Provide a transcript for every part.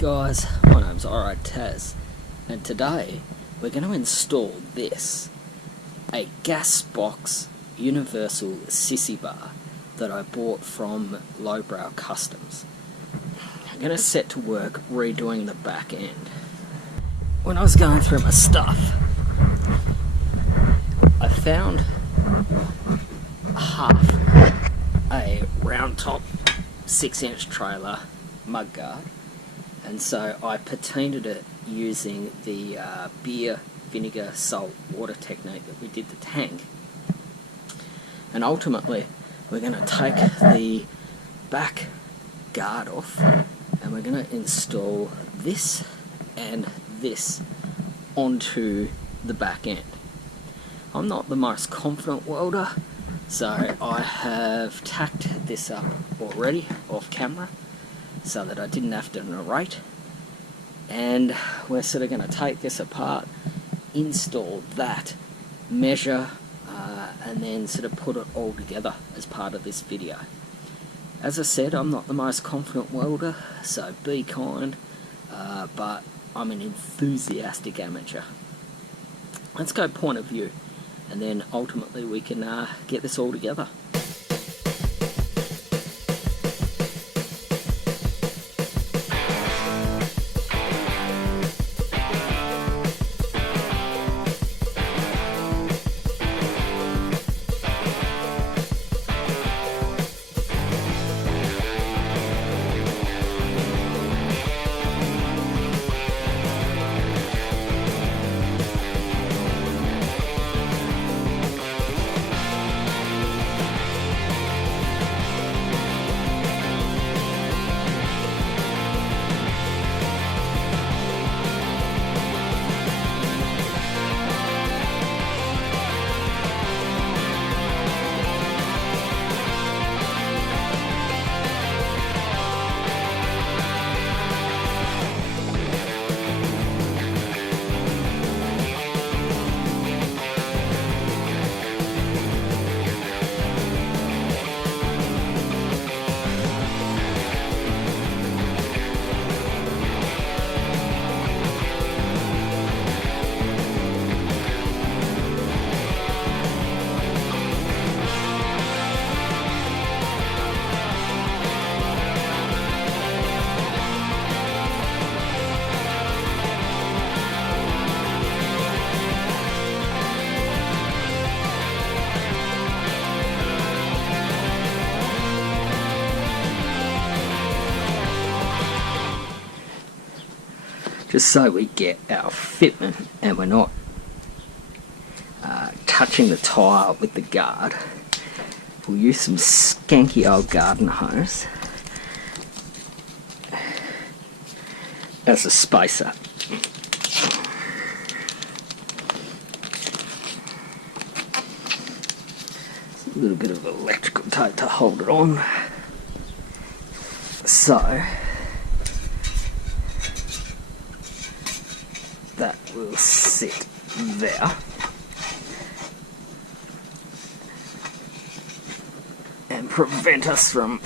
Guys, my name's Taz, and today we're going to install this, a Gasbox Universal Sissybar that I bought from Lowbrow Customs. I'm going to set to work redoing the back end. When I was going through my stuff, I found half a round top 6-inch trailer mudguard, and so I patinaed it using the beer, vinegar, salt, water technique that we did the tank. And ultimately we're going to take the back guard off and we're going to install this and this onto the back end. I'm not the most confident welder, so I have tacked this up already off camera so that I didn't have to narrate, and we're sort of going to take this apart, install that, measure, and then sort of put it all together as part of this video. As I said, I'm not the most confident welder, so be kind, but I'm an enthusiastic amateur. Let's go point of view, and then ultimately we can get this all together. Just so we get our fitment and we're not touching the tyre with the guard, we'll use some skanky old garden hose as a spacer. A little bit of electrical tape to hold it on. So that will sit there, and prevent us from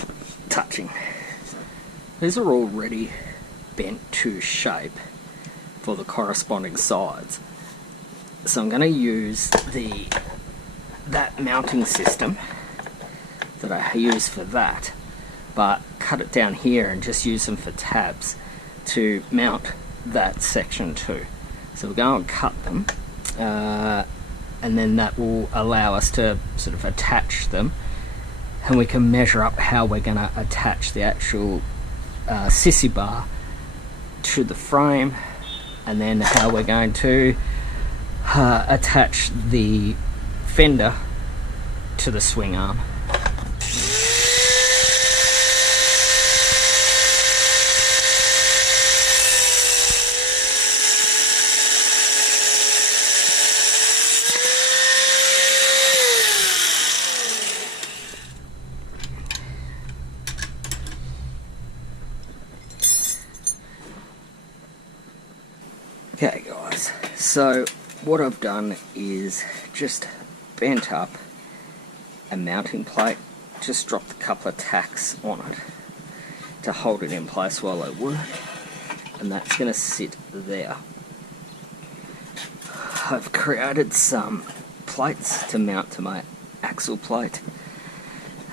touching. These are already bent to shape for the corresponding sides, so I'm going to use that mounting system that I use for that, but cut it down here and just use them for tabs to mount that section too. So we'll go and cut them, and then that will allow us to sort of attach them, and we can measure up how we're going to attach the actual Sissybar to the frame, and then how we're going to attach the Fender to the swing arm. Okay guys, so what I've done is just bent up a mounting plate, just dropped a couple of tacks on it to hold it in place while I work, and that's going to sit there. I've created some plates to mount to my axle plate,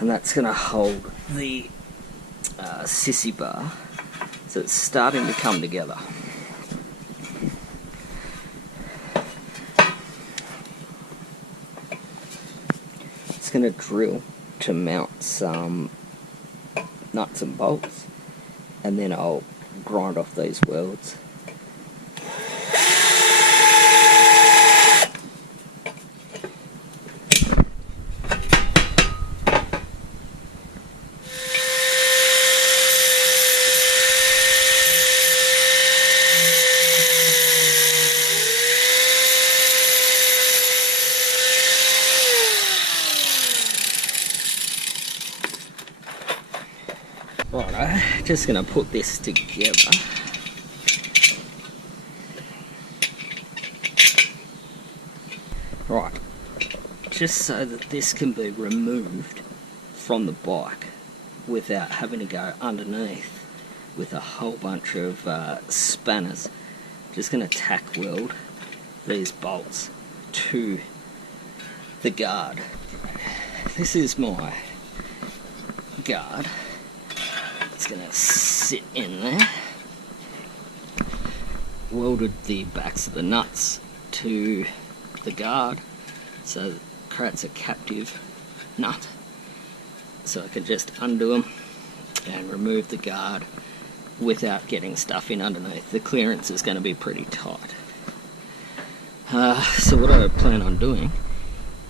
and that's going to hold the Sissybar, so it's starting to come together. It's going to drill to mount some nuts and bolts, and then I'll grind off these welds. Righto, just going to put this together. Right, just so that this can be removed from the bike without having to go underneath with a whole bunch of spanners. Just going to tack weld these bolts to the guard. This is my guard. It's going to sit in there. Welded the backs of the nuts to the guard, so it creates a captive nut. So I can just undo them and remove the guard without getting stuff in underneath. The clearance is going to be pretty tight. So what I plan on doing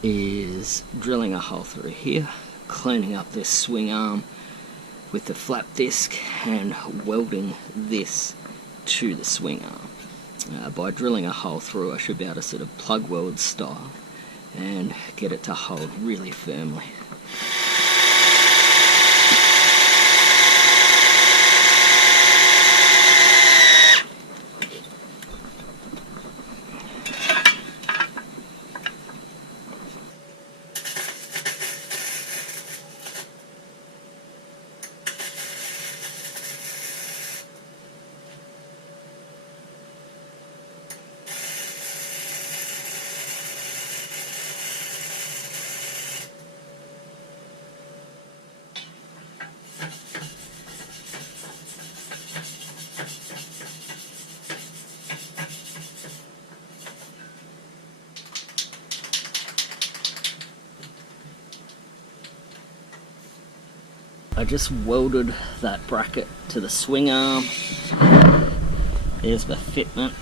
is drilling a hole through here, cleaning up this swing arm with the flap disc and welding this to the swing arm. By drilling a hole through, I should be able to sort of plug weld style and get it to hold really firmly. I just welded that bracket to the swing arm. There's my fitment.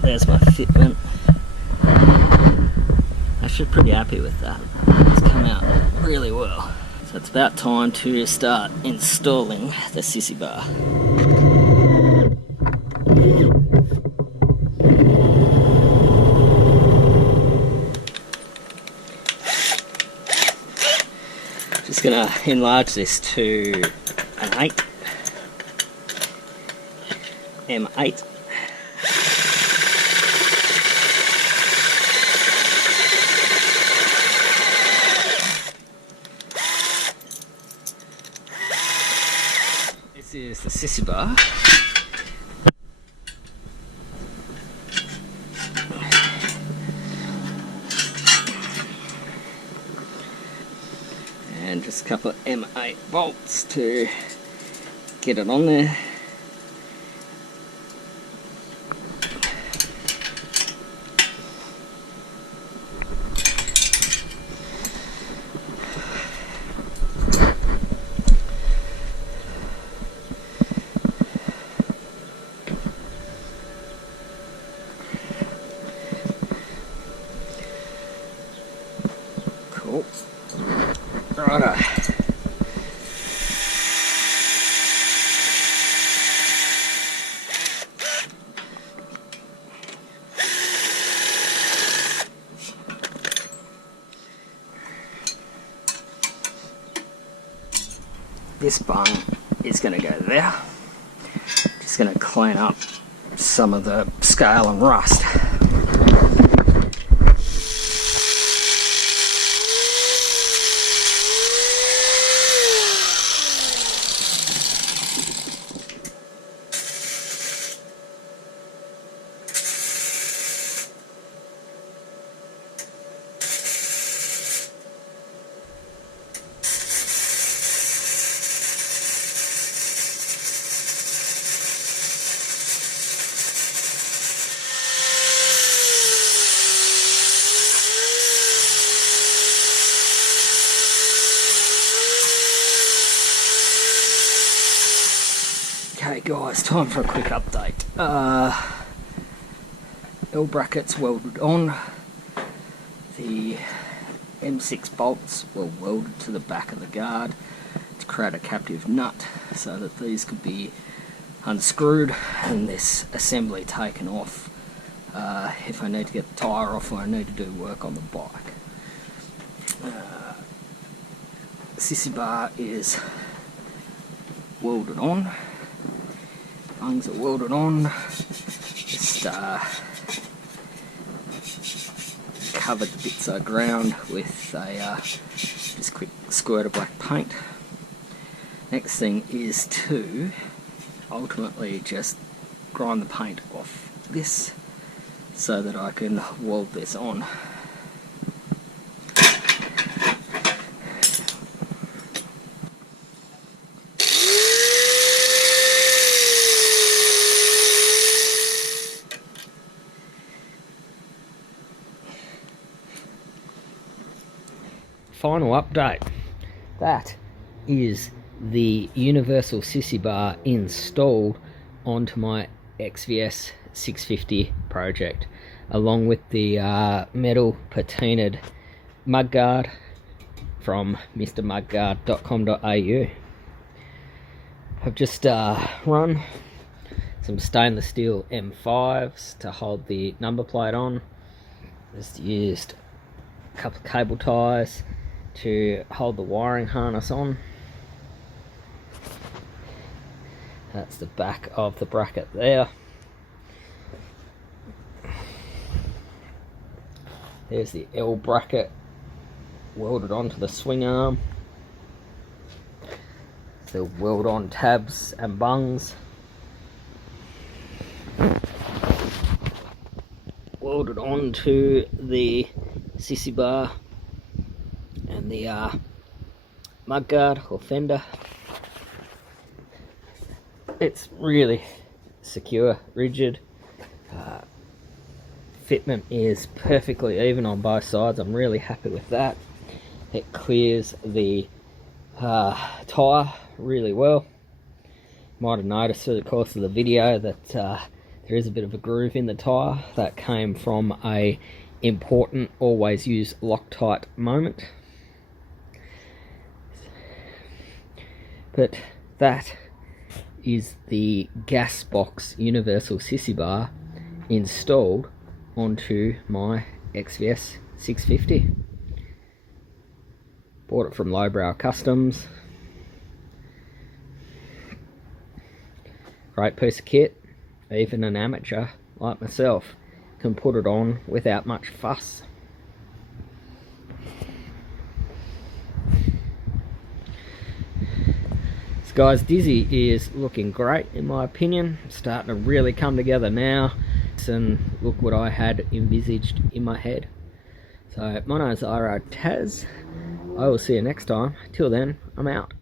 There's my fitment. I'm actually pretty happy with that. It's come out really well. So it's about time to start installing the Sissybar. Just going to enlarge this to an 8, M8. This is the Sissybar. And just a couple of M8 bolts to get it on there. Cool. Righto. This bung is going to go there. Just going to clean up some of the scale and rust. Okay guys, time for a quick update. L brackets welded on. The M6 bolts were welded to the back of the guard to create a captive nut so that these could be unscrewed and this assembly taken off if I need to get the tyre off or I need to do work on the bike. Sissybar is welded on. Bungs are welded on. Just covered the bits I ground with a just quick squirt of black paint. Next thing is to ultimately just grind the paint off this so that I can weld this on. Final update. That is the Universal Sissybar installed onto my XVS650 project, along with the metal patinaed mudguard from mrmudguard.com.au. I've just run some stainless steel M5s to hold the number plate on. Just used a couple of cable ties to hold the wiring harness on. That's the back of the bracket there. There's the L bracket welded onto the swing arm. The weld on tabs and bungs welded onto the Sissybar and the mudguard or Fender. It's really secure, rigid. Fitment is perfectly even on both sides. I'm really happy with that. It clears the tyre really well. Might have noticed through the course of the video that there is a bit of a groove in the tyre. That came from a important always use loctite moment. But that is the Gasbox Universal Sissy installed onto my XVS650. Bought it from Lowbrow Customs. Great piece of kit. Even an amateur like myself can put it on without much fuss. Guys, Dizzy is looking great in my opinion. It's starting to really come together now, and look what I had envisaged in my head. So my name's Taz. I will see you next time. Till then, I'm out.